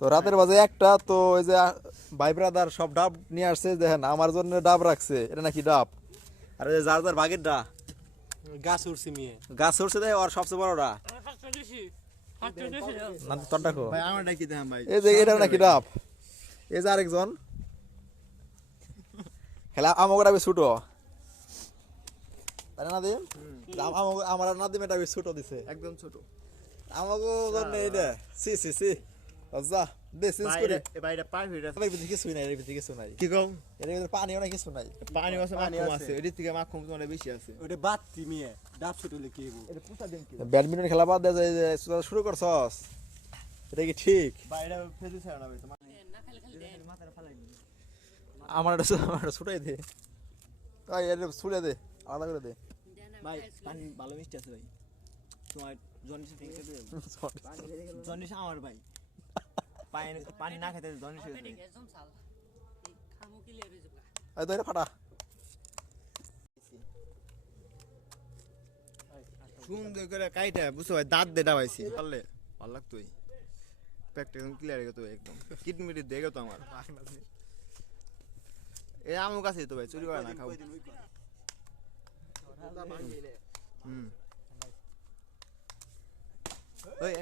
তো রাতের বাজে একটা, তো ওই যে ভাই ব্রাদার সব ডাব নিয়ে আসছে, দেখেন আমার জন্য ডাব রাখছে, এটা নাকি ডাব, আর এই যে যার যার ভাগের ডা গাছ উঠছি মিয়ে গাছ উঠছে দেয়, আর সবচেয়ে বড়টা না তোর দেখো ভাই আমারটা কি দেখাম ভাই? এই যে এটা নাকি ডাব, এই যে আরেকজন খেলা আমাকে ডাবে ছুটো তাই না দিন, আমার না দিম এটা ছুটো দিছে একদম ছোট আমাকে জন্য এইটা সি সি সি যা দে চেঞ্জ করে ভাই এটা পারফেক্ট আছে। এর ভিতরে কিছুই নাই, এর ভিতরে কিছু নাই, কি কও? এর ভিতরে পানিও নাই, কিছু নাই। পানি আছে, পানি মাখুম আছে। আছে, এদিক থেকে মাখুম তোমার বেশি আছে। ওটা বাত্তি মিয়ে ডাব ছোট হলে কি হইব? এটা পুষা দিন কি? ব্যাডমিন্টন খেলা বাদ দিয়ে যে শুরু করছস, এটা কি ঠিক? ভাই এটা ফেজে ছাড়া না ভাই তোমার। আমার এটা ছুটাই দে, ভাই এর ছুড়ে দে, আলাদা করে দে। ভাই পানি ভালো মিষ্টি আছে ভাই। তোমার জন্ডিস থেকে দিয়ে জন্ডিস আমার ভাই। পানি না খেতে জন্ডিস হয়ে যায়। এই তো এটা ফাটা সুন্দর করে কাইটা বুঝছো ভাই, দাঁত দেটা পাইছি পারলে ভালো লাগতোই। প্যাকটা একদম ক্লিয়ার হয়ে গেতো একদম, কিডমিটি দিয়ে গেতো আমার। এই আমার কাছে তো ভাই চুরি করে না খাও। হুম ওই